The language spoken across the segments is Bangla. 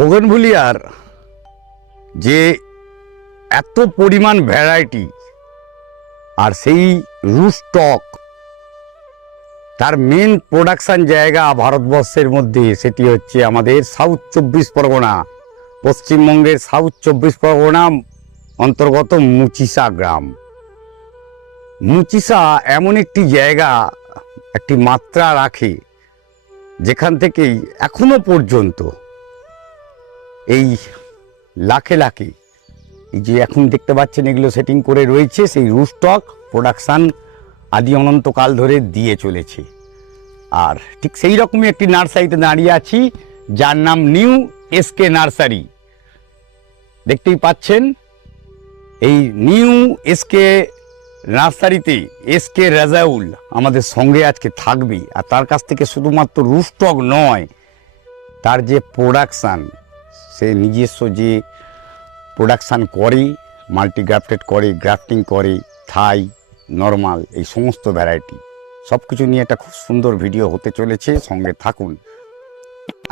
বোগেনভিলিয়ার যে এত পরিমাণ ভ্যারাইটি আর সেই রুস্টক, তার মেন প্রোডাকশন জায়গা ভারতবর্ষের মধ্যে সেটি হচ্ছে আমাদের সাউথ 24 পরগনা, পশ্চিমবঙ্গের সাউথ 24 পরগনা অন্তর্গত মুচিসা গ্রাম। মুচিসা এমন একটি জায়গা, একটি মাত্রা রাখে যেখান থেকেই এখনো পর্যন্ত এই লাখে লাখে এই যে এখন দেখতে পাচ্ছেন এগুলো সেটিং করে রয়েছে, সেই রুস্টক প্রোডাকশান আদি অনন্তকাল ধরে দিয়ে চলেছে। আর ঠিক সেই রকমই একটি নার্সারিতে দাঁড়িয়ে আছি যার নাম নিউ এসকে নার্সারি। দেখতেই পাচ্ছেন এই নিউ এসকে নার্সারিতে এসকে রাজাউল আমাদের সঙ্গে আজকে থাকবে। আর তার কাছ থেকে শুধুমাত্র রুস্টক নয়, তার যে প্রোডাকশান, সে নিজস্ব যে প্রোডাকশান করে, মাল্টিগ্রাফটেড করে, গ্রাফটিং করে, থাই, নর্মাল, এই সমস্ত ভ্যারাইটি সব কিছু নিয়ে একটা খুব সুন্দর ভিডিও হতে চলেছে, সঙ্গে থাকুন।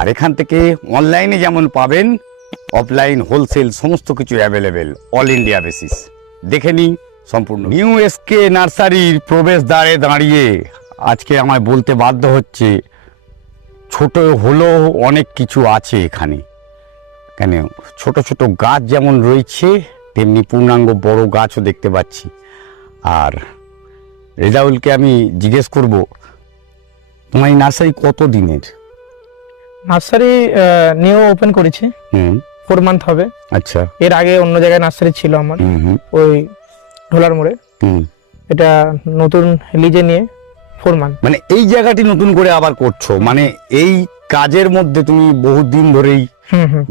আর এখান থেকে অনলাইনে যেমন পাবেন, অফলাইন, হোলসেল সমস্ত কিছু অ্যাভেলেবেল, অল ইন্ডিয়া বেসিস। দেখে নিই সম্পূর্ণ। নিউ এসকে নার্সারির প্রবেশদ্বারে দাঁড়িয়ে আজকে আমায় বলতে বাধ্য হচ্ছে, ছোট হলেও অনেক কিছু আছে এখানে। কেন, ছোট ছোট গাছ যেমন রয়েছে তেমনি পূর্ণাঙ্গ বড় গাছও দেখতে পাচ্ছি। আর রেজাউলকে আমি জিজ্ঞেস করব, তোমার এই নার্সারি কত দিনের? নার্সারি নিউ ওপেন করেছি, 4 মান্থ হবে। আচ্ছা। এর আগে অন্য জায়গায় নার্সারি ছিল আমার, ওই ঢোলার মোড়ে। এটা নতুন লিজে নিয়ে 4 মান্থ। মানে এই জায়গাটি নতুন করে আবার করছো, মানে এই কাজের মধ্যে তুমি বহুদিন ধরেই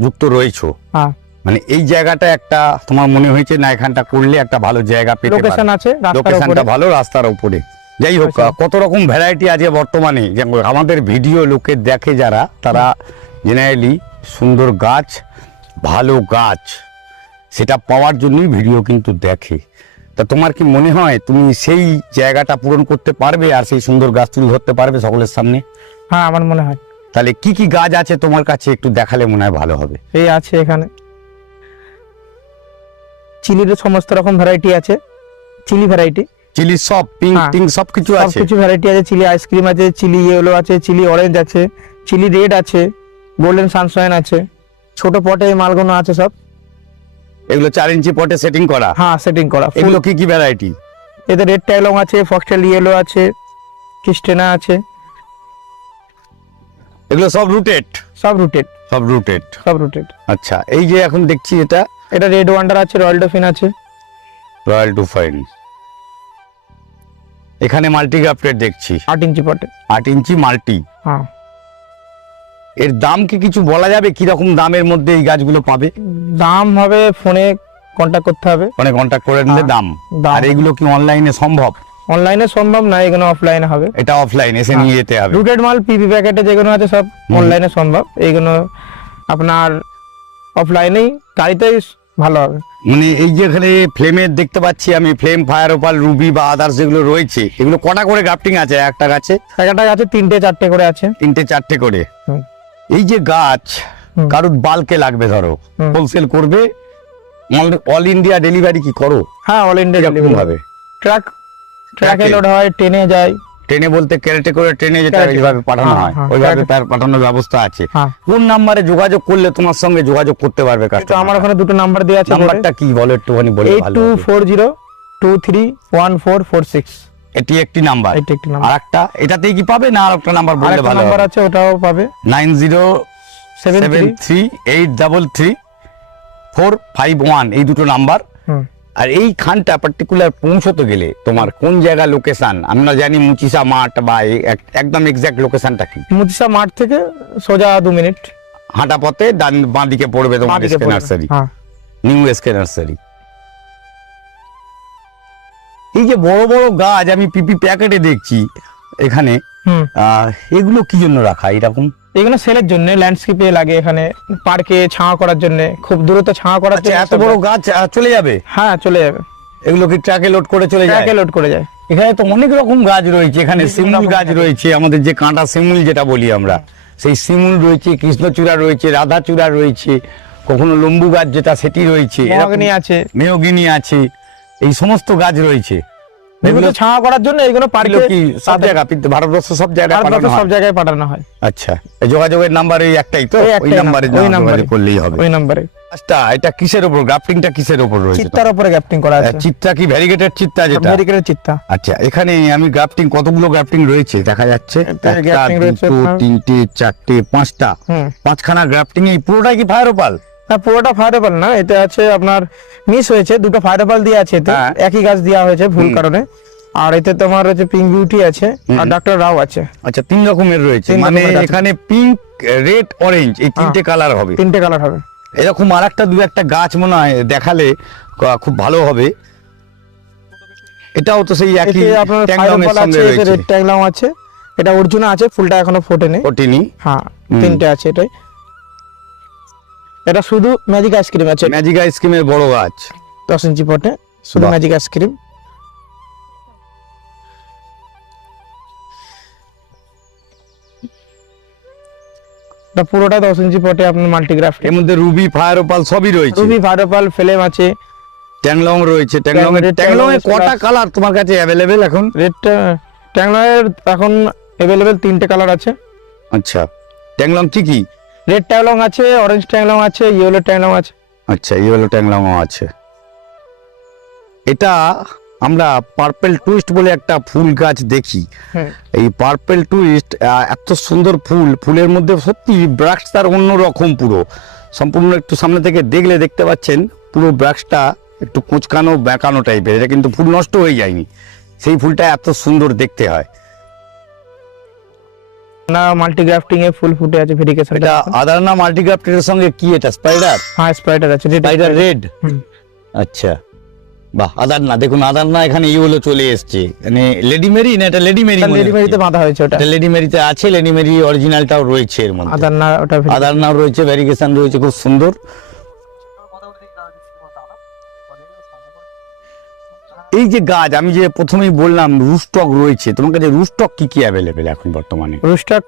যুক্ত রয়েছো। হ্যাঁ, মানে এই জায়গাটা একটা তোমার মনে হয়েছে না এখানটা করলে একটা ভালো জায়গা পেতে পারবে, লোকেশন আছে, লোকেশনটা ভালো, রাস্তার উপরে। যাই হোক, কত রকম ভ্যারাইটি আছে বর্তমানে, যেমন আমাদের ভিডিও লোকে দেখে যারা, তারা জেনারেলি সুন্দর গাছ, ভালো গাছ সেটা পাওয়ার জন্যই ভিডিও কিন্তু দেখে। তা তোমার কি মনে হয় তুমি সেই জায়গাটা পূরণ করতে পারবে আর সেই সুন্দর গাছ তুলে ধরতে পারবে সকলের সামনে? হ্যাঁ, আমার মনে হয়। তাহলে কি কি গাছ আছে তোমার কাছে একটু দেখালে মনে হয় ভালো হবে। এই আছে এখানে চিলির সমস্ত রকম ভ্যারাইটি আছে, চিলি ভ্যারাইটি, চিলি সব পিঙ্ক টিঙ্ক সব কিছু আছে, সব কিছু ভ্যারাইটি আছে। চিলি আইসক্রিম আছে, চিলি ইয়েলো আছে, চিলি অরেঞ্জ আছে, চিলি রেড আছে, গোল্ডেন সানশাইন আছে, ছোট পটে মালগুলো আছে সব। এগুলো 4 ইঞ্চি পটে সেটিং করা? হ্যাঁ, সেটিং করা। এগুলো কি কি ভ্যারাইটি? এতে রেড টাইলং আছে, ফক্সটেল ইয়েলো আছে, ক্রিস্টেনা আছে। এগুলো সব রুটেড? সব রুটেড, সব রুটেড, সব রুটেড। আচ্ছা। এই যে এখন দেখছি এটা রেড ওয়ান্ডার আছে, রয়্যাল ডফিন আছে, রয়্যাল ডুফাইন। এখানে মাল্টি গ্রাফটেড দেখছি 8 ইঞ্চি পটে, 8 ইঞ্চি মাল্টি। হ্যাঁ। এর দাম কি কিছু বলা যাবে, কি রকম দামের মধ্যে এই গাছগুলো পাবে? দাম হবে, ফোনে কন্ট্যাক্ট করতে হবে, মানে কন্ট্যাক্ট করে নিলে দাম। আর এগুলো কি অনলাইনে সম্ভব? অনলাইনে সম্ভব না, এগুলো অফলাইনে হবে। এটা অফলাইন এসে নিয়ে যেতে হবে। রুটেড মাল পিপি প্যাকেটে যেগুলো আছে সব অনলাইনে সম্ভব, এইগুলো আপনার অফলাইনেই গাড়িতেই ভালো হবে। মানে এই যে এখানে ফ্লেমের দেখতে পাচ্ছি আমি, ফ্লেম, ফায়ার ওপাল, রুবি বা আদার্স যেগুলো রয়েছে, এগুলো কটা করে গ্রাফটিং আছে একটা গাছে? একটা গাছে 3টে-4টে করে আছে। 3টে-4টে করে। এই যে গাছ কারুর বালকে লাগবে, ধরো হোলসেল করবে, অল ইন্ডিয়া ডেলিভারি কি করো? হ্যাঁ, অল ইন্ডিয়া ডেলিভারি হবে। ট্রাকে লোড হয়, ট্রেনে যায়। ট্রেনে বলতে ক্যারেটে করে ট্রেনে যেটা এইভাবে পাঠানো হয়, ওইভাবে পাঠানোর ব্যবস্থা আছে। কোন নাম্বারে যোগাযোগ করলে তোমার সঙ্গে যোগাযোগ করতে পারবে কাস্টমার? আমার ওখানে 2টো নাম্বার দেওয়া আছে। নাম্বারটা কি বলো একটুখানি বলে ভালো। 8240231446। এটি একটি নাম্বার, এটি একটি নাম্বার। আর একটা এটাতেই কি পাবে না আর একটা নাম্বার বললে আরেকটা ভালো নাম্বার হবে? আছে, ওটাও পাবে। 9073833451 এই দুটো নাম্বার। হুম। আর এইখানটা পার্টিকুলার পৌঁছতে গেলে তোমার কোন জায়গা লোকেশন? আমরা জানি মুচিসা মাঠ, বা একদম এক্সাক্ট লোকেশনটা কি? মুচিসা মাঠ থেকে সোজা 2 মিনিট হাঁটা পথে ডান বাঁ দিকে পড়বে তোমার বাঁদিকে এসকে পড়বে। নার্সারি, হ্যাঁ। New SK nursery. এই যে বড় বড় গাছ আমি পিপি প্যাকেটে দেখছি এখানে, হুম। এগুলো কি জন্য রাখা এরকম? এগুলো সেলের জন্য, ল্যান্ডস্কেপে লাগে, এখানে পার্কে ছায়া করার জন্য, খুব দূরত্ব ছায়া করার আচ্ছা, জন্য। এত বড় গাছ চলে যাবে? হ্যাঁ, চলে যাবে। এগুলো কি ট্রাকে লোড করে চলে যায়? ট্রাকে লোড করে যায়। এখানে তো অনেক রকম গাছ রয়েছে, এখানে বিভিন্ন শিমুল রকম গাছ গাছ রয়েছে, আমাদের যে কাঁটা শিমুল যেটা বলি আমরা, সেই শিমুল রয়েছে, কৃষ্ণচূড়া রয়েছে, রাধাচূড়া রয়েছে, কখনো লম্বু গাছ যেটা সেটি রয়েছে, মহাগনি আছে, মেহগিনি আছে, এই সমস্ত গাছ রয়েছে। এগুলো ছায়া করার জন্য এগুলো এগুলো পার্কে কি সব জায়গা ভারতবর্ষ সব জায়গায় পাঠানো সব হয়? জায়গায় পাঠানো হয়। আচ্ছা, এই যোগাযোগের নাম্বার এই একটাই তো? এই ওই একটাই নাম্বারে নাম্বার, ওই নাম্বারে যোগাযোগ করলেই হবে। ওই নাম্বারে। আচ্ছা, এটা কিসের উপর গ্রাফটিংটা কিসের উপর রয়েছে? চিত্তার উপরে গ্রাফটিং করা আছে। চিত্রা কি ভ্যারিগেটেড চিত্রা যেটা? ভেরিকেটের চিত্তা। আচ্ছা, এখানে আমি গ্রাফটিং কতগুলো গ্রাফটিং রয়েছে দেখা যাচ্ছে? এতে একটা, grafting রয়েছে দুটো, আপনার- তিনটে, চারটে, পাঁচটা, হুম। পাঁচখানা গ্রাফটিং। এই পুরোটাই কি ফায়ার ওপাল? না, পুরোটা ফায়ারেবল না, এটা আছে আপনার মিস হয়েছে, দুটো ফায়ারেবল দিয়ে আছে এতে, হ্যাঁ। একই গাছ দেওয়া হয়েছে ভুল কারণে। আর এতে তোমার হচ্ছে পিঙ্ক বিউটি আছে, আর ডক্টর রাও আছে। আচ্ছা, তিন রকমের রয়েছে, তিন মানে রকমের আছে। এখানে পিঙ্ক, রেড, অরেঞ্জ এই তিনটে কালার হবে। 3টে কালার হবে। এরকম আর একটা দু একটা গাছ মনে হয় দেখালে খুব ভালো হবে। এটাও তো সেই একই এতে আপনার ট্যাংলং এর ফায়ারেবল সঙ্গে আছে, এতে রয়েছে। রেড ট্যাংলাও আছে, এটা অর্জুনা আছে, ফুলটা এখনো ফোটেনি। ওটিনি হ্যাঁ, 3টে আছে এটাই। এটা শুধু ম্যাজিক আইসক্রিম আছে, ম্যাজিক আইসক্রিমের বড় গাছ। 10 ইঞ্চি পটে শুধু বাহ। Magic ice cream. এটা পুরোটা 10 ইঞ্চি পটে আপনার মাল্টিগ্রাফ। এর মধ্যে রুবি, ফায়ার ওপাল সবই রয়েছে। রুবি, ফায়ারপাল, ফ্লেম আছে, ট্যাংলং রয়েছে। red ট্যাংলং এর ট্যাংলং কটা plus- কালার তোমার কাছে অ্যাভেলেবেল এখন? রেড ট্যাংলয়ের এখন অ্যাভেলেবেল 3টে কালার আছে। আচ্ছা, ট্যাংলং কি কি? রেড ট্যাংলং আছে, অরেঞ্জ ট্যাংলং আছে, ইয়েলো ট্যাংলং আছে। আচ্ছা, ইয়েলো ট্যাংলংও আছে। এটা আমরা পার্পেল টুইস্ট বলে একটা ফুল গাছ দেখি। হুম। এই পার্পেল টুইস্ট এত সুন্দর ফুল, ফুলের মধ্যে সত্যি ব্রাক্স তার অন্য রকম, পুরো সম্পূর্ণ একটু সামনে থেকে দেখলে দেখতে পাচ্ছেন পুরো ব্রাক্সটা একটু কুঁচকানো বেঁকানো টাইপের। এটা কিন্তু ফুল নষ্ট হয়ে যায়নি, সেই ফুলটা এত সুন্দর দেখতে হয়। না, মাল্টিগ্রাফটিং এ ফুল ফুটে আছে, ভেরিকেশন। এটা আদারনা মাল্টিগ্রাফটের সঙ্গে কি এটা স্পাইডার? হ্যাঁ, স্প্রাইটার আছে, স্পাইডার রেড। হুম। আচ্ছা, বাহ। আদারনা দেখুন, আদারনা এখানে ইয়েলো চলে এসছে। মানে লেডি মেরি না? এটা লেডি মেরি, লেডি মেরিতে বাঁধা হয়েছে ওটা। এটা লেডি মেরিতে আছে, লেডি মেরি অরিজিনালটাও রয়েছে এর মধ্যে। আদার না, ওটা আদারনাও রয়েছে, ভ্যারিগেশন রয়েছে, খুব সুন্দর। এই যে গাছ আমি যে প্রথমেই বললাম রুস্টক রয়েছে, তোমার কাছে রুস্টক কি কি অ্যাভেলেবেল এখন বর্তমানে? রুস্টক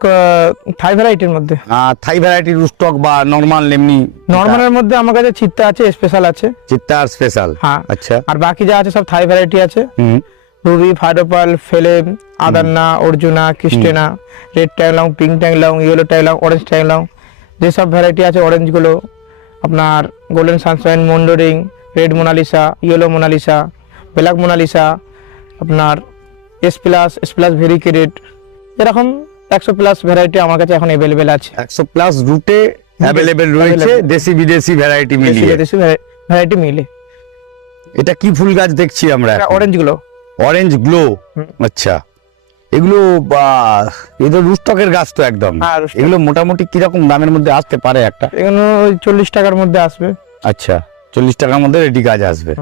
থাই ভ্যারাইটির মধ্যে। থাই ভ্যারাইটি রুস্টক বা নরমাল এমনি? নরমালের মধ্যে আমার কাছে চিত্তা আছে, স্পেশাল আছে। চিত্তা আর স্পেশাল। হ্যাঁ। আচ্ছা। আর বাকি যা আছে সব থাই ভ্যারাইটি আছে। হুম। রুবি, ফায়ারপাল, ফেলেম, আদান্না, অর্জুনা, ক্রিস্টেনা, রেড ট্যাংলং, পিঙ্ক ট্যাংলং, ইয়েলো ট্যাংলং, অরেঞ্জ ট্যাংলং, যেসব ভ্যারাইটি আছে অরেঞ্জগুলো আপনার গোল্ডেন সানশাইন, মন্ডোরিং, red Mona Lisa, yellow Mona Lisa, black Mona Lisa, আপনার এস প্লাস ভেরিকেটেড, এরকম 100+ ভ্যারাইটি আমার কাছে এখন অ্যাভেলেবেল আছে। 100+ রুটে অ্যাভেলেবেল রয়েছে, দেশি বিদেশি ভ্যারাইটি মিলিয়ে। দেশি ভ্যারাইটি মিলে। এটা কি ফুল গাছ দেখছি আমরা? অরেঞ্জগুলো অরেঞ্জ গ্লো। আচ্ছা, এগুলো এদের রুস্টকের গাছ তো একদম। হ্যাঁ, রুস্টক। এগুলো মোটামুটি কিরকম দামের মধ্যে আসতে পারে একটা? এগুলো ওই 40 টাকার মধ্যে আসবে। আচ্ছা, 40 টাকার মধ্যে রেডি গাছ আসবে।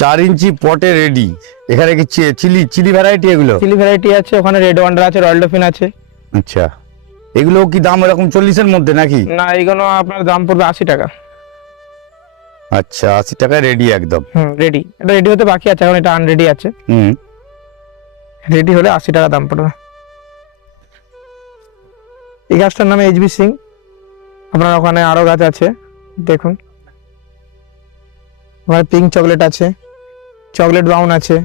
4 ইঞ্চি পটে রেডি। এখানে কি চিলি ভ্যারাইটি এগুলো? চিলি ভ্যারাইটি আছে, ওখানে রেড ওয়ান্ডার আছে, রয়্যাল ডলফিন আছে। আচ্ছা, এগুলো কি দাম এরকম 40-এর মধ্যে নাকি? না, এগুলো আপনার দাম পড়বে 80 টাকা। আচ্ছা, 80 টাকায় রেডি একদম। রেডি। এটা রেডি হতে বাকি আছে, এখন এটা আনরেডি আছে। হুম। রেডি হলে 80 টাকা দাম পড়বে। এই গাছটার নাম এইচবি সিং। আপনার ওখানে আরো গাছ আছে দেখুন, ওখানে পিঙ্ক চকলেট আছে, চকলেট ব্রাউন আছে,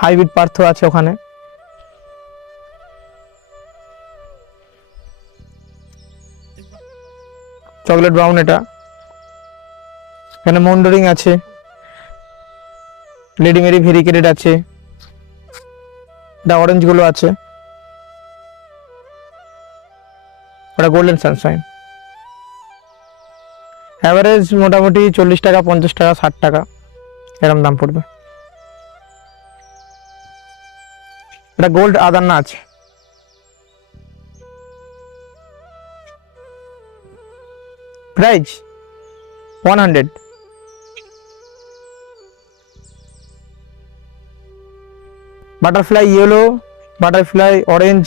হাইব্রিড পার্থ আছে ওখানে। চকলেট ব্রাউন এটা। এখানে মন্ডরিং আছে, লেডি মেরি ভেরিকেটেড আছে, দা অরেঞ্জ গুলো আছে, ওটা গোল্ডেন সানশাইন। অ্যাভারেজ মোটামুটি 40 টাকা, 50 টাকা, 60 টাকা এরকম দাম পড়বে। এটা গোল্ড আদান্না আছে, price 100। Butterfly yellow, butterfly orange,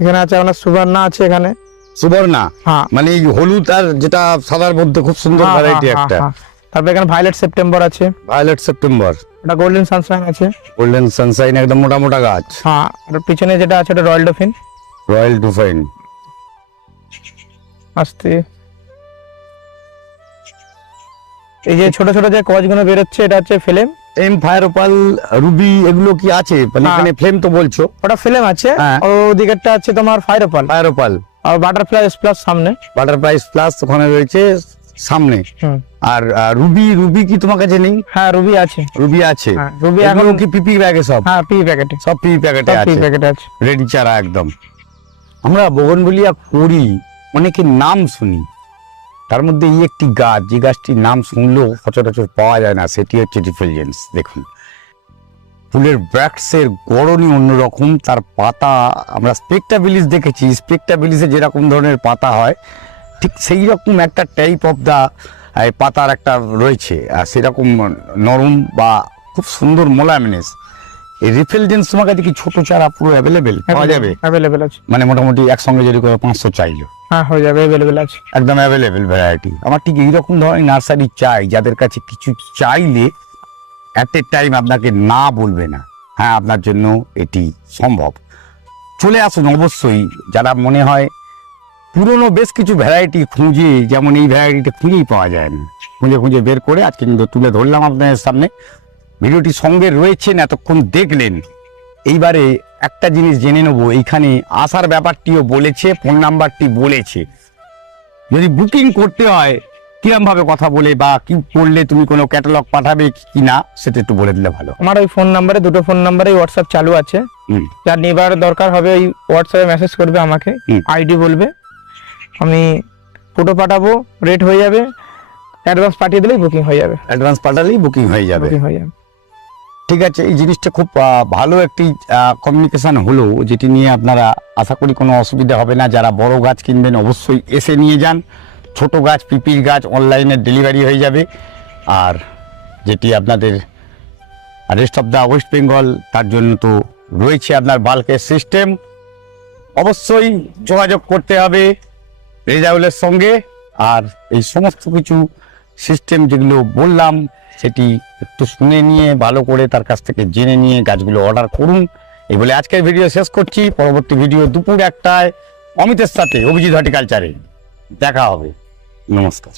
এখানে আছে আপনার সুবর্ণা আছে এখানে। সুবর্ণা, হ্যাঁ মানে এই হলুদ আর যেটা সাদার মধ্যে খুব সুন্দর হ্যাঁ, ভ্যারাইটি হ্যাঁ, একটা। হ্যাঁ। তারপর এখানে ভায়োলেট সেপ্টেম্বর আছে, ভায়োলেট সেপ্টেম্বর, এটা গোল্ডেন সানশাইন আছে। গোল্ডেন সানশাইন একদম মোটা মোটা গাছ। হ্যাঁ, আর পিছনে যেটা আছে এটা রয়্যাল ডফিন। রয়্যাল ডুফাইন, আস্তে এই যে ছোট ছোট যে কচগুলো বেরোচ্ছে এটা হচ্ছে ফ্লেম। এম ফায়ার ওপাল, রুবি, এগুলো কি আছে? মানে হ্যাঁ। এখানে ফ্লেম তো বলছো, ওটা ফ্লেম আছে, হ্যাঁ। ও দিকেরটা আছে তোমার ফায়ার অপাল, ফায়ার ওপাল, আর বাটারফ্লাই প্লাস সামনে। বাটারফ্লাই প্লাস ওখানে রয়েছে সামনে। হুম, আর রুবি, রুবি কি তোমার কাছে নেই? হ্যাঁ রুবি আছে। রুবি আছে, হ্যাঁ, রুবি এগুলো এখন কি পিপি ব্যাগে সব? হ্যাঁ পি প্যাকেটে, সব পিপি প্যাকেটে পি আছে, প্যাকেটে আছে। রেডি চারা একদম। আমরা বোগনভেলিয়া করি, অনেকের নাম শুনি, তার মধ্যে এই একটি গাছ, যে গাছটির নাম শুনলেও সচরাচর পাওয়া যায় না, সেটি হচ্ছে ডিফিলজেন্স। দেখুন ফুলের ব্র্যাক্টসের গড়নই অন্যরকম, তার পাতা আমরা স্পেকটাবিলিস দেখেছি, স্পেকটাবিলিসে যেরকম ধরনের পাতা হয় ঠিক সেই রকম একটা টাইপ অফ দা পাতার একটা রয়েছে, আর সেরকম নরম বা খুব সুন্দর মোলায়েমনেস। এই রিফিলজেন্স তোমার কাছে কি ছোট চারা পুরো অ্যাভেলেবেল পাওয়া যাবে? অ্যাভেলেবেল আছে, মানে মোটামুটি একসঙ্গে যদি করে 500 চাইলো হ্যাঁ হয়ে যাবে, অ্যাভেলেবেল আছে। একদম অ্যাভেলেবেল ভ্যারাইটি। আমার ঠিক এইরকম ধরনের নার্সারি চাই, যাদের কাছে কিছু চাইলে অ্যাট এ টাইম আপনাকে না বলবে না, হ্যাঁ আপনার জন্য এটি সম্ভব। চলে আসুন অবশ্যই, যারা মনে হয় পুরনো বেশ কিছু ভ্যারাইটি খুঁজে, যেমন এই ভ্যারাইটিটা খুঁজেই পাওয়া যায় না, খুঁজে খুঁজে বের করে আজকে কিন্তু তুলে ধরলাম আপনাদের সামনে। ভিডিওটি সঙ্গে রয়েছেন, এতক্ষণ দেখলেন। এইবারে একটা জিনিস জেনে নেবো, এইখানে আসার ব্যাপারটিও বলেছে, ফোন নাম্বারটি বলেছে। যদি বুকিং করতে হয় কিরম ভাবে কথা বলে বা কি করলে তুমি কোনো ক্যাটালগ পাঠাবে কি না, সেটা একটু বলে দিলে ভালো। আমার ওই ফোন নাম্বারে, দুটো ফোন নাম্বারে হোয়াটসঅ্যাপ চালু আছে, হুম, যার নেবার দরকার হবে ওই হোয়াটসঅ্যাপে মেসেজ করবে আমাকে, হুম। আইডি বলবে, আমি ফটো পাঠাবো, রেট হয়ে যাবে, অ্যাডভান্স পাঠিয়ে দিলেই বুকিং হয়ে যাবে, অ্যাডভান্স পাঠালেই বুকিং হয়ে যাবে। বুকিং হয়ে যাবে। ঠিক আছে, এই জিনিসটা খুব ভালো একটি কমিউনিকেশন হলো, যেটি নিয়ে আপনারা আশা করি কোনো অসুবিধা হবে না। যারা বড় গাছ কিনবেন অবশ্যই এসে নিয়ে যান, ছোট গাছ, পিপির গাছ অনলাইনে ডেলিভারি হয়ে যাবে। আর যেটি আপনাদের rest of the West Bengal, তার জন্য তো রয়েছে আপনার বাল্কের সিস্টেম। অবশ্যই যোগাযোগ করতে হবে রেজাউলের সঙ্গে। আর এই সমস্ত কিছু সিস্টেম যেগুলো বললাম, সেটি একটু শুনে নিয়ে ভালো করে তার কাছ থেকে জেনে নিয়ে গাছগুলো অর্ডার করুন। এই বলে আজকের ভিডিও শেষ করছি। পরবর্তী ভিডিও দুপুর 1টায় অমিতের সাথে অভিজিৎ হর্টিকালচারে দেখা হবে। নমস্কার।